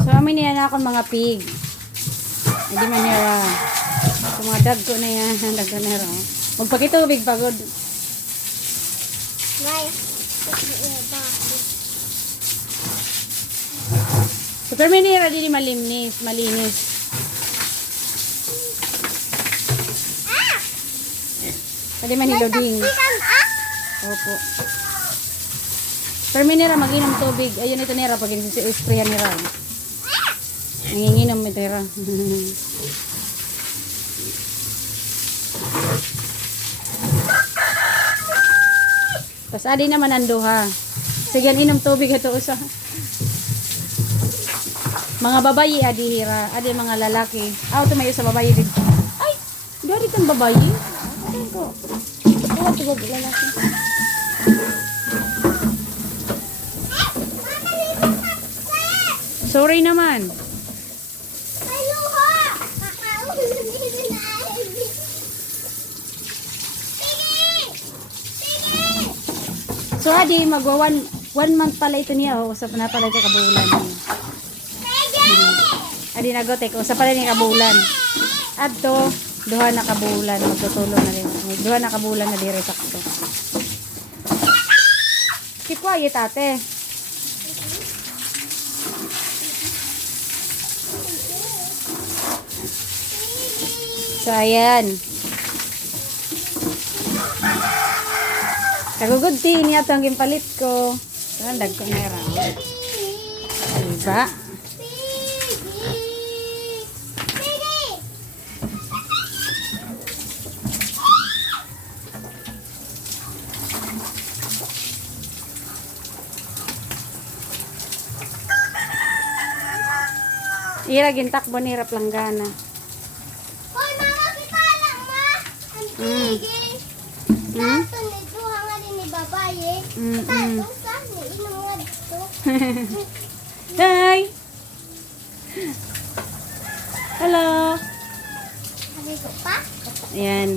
So, amin niya na akong mga pig. Hindi man nira. So, mga dag ko na yan. Dag ko na rin. Magpakitubig pagod. So, pero may nira din malinis. Pwede man hiloding. Opo. Pero may nira mag-inom tubig. Ayun ito nira pag isprayan nira. Nanginginom ito nira. Tapos adi naman ang duha. Sige, inom tubig ito usa. Mga babayi adi hira. Adi mga lalaki. Tumayo sa babayi din. Ay! Dari kang babayi? Ano ko? Ano ito ba lalaki? Sorry naman. So adi magwa one month pala ito niya. Usap na pala ito kabulan. Adi nagotek. Usap pala niya kabulan. Adto duha na kabulan. Magtutulong na rin. Duha na kabulan na dire sakto. Keep quiet ate. So, ayan. Kagugudti, niya ito ang gimpalit ko. Randag ko na raw. Diba? Ira, gintakbo ni Rap Langgana. Hi! Hello! Ayan.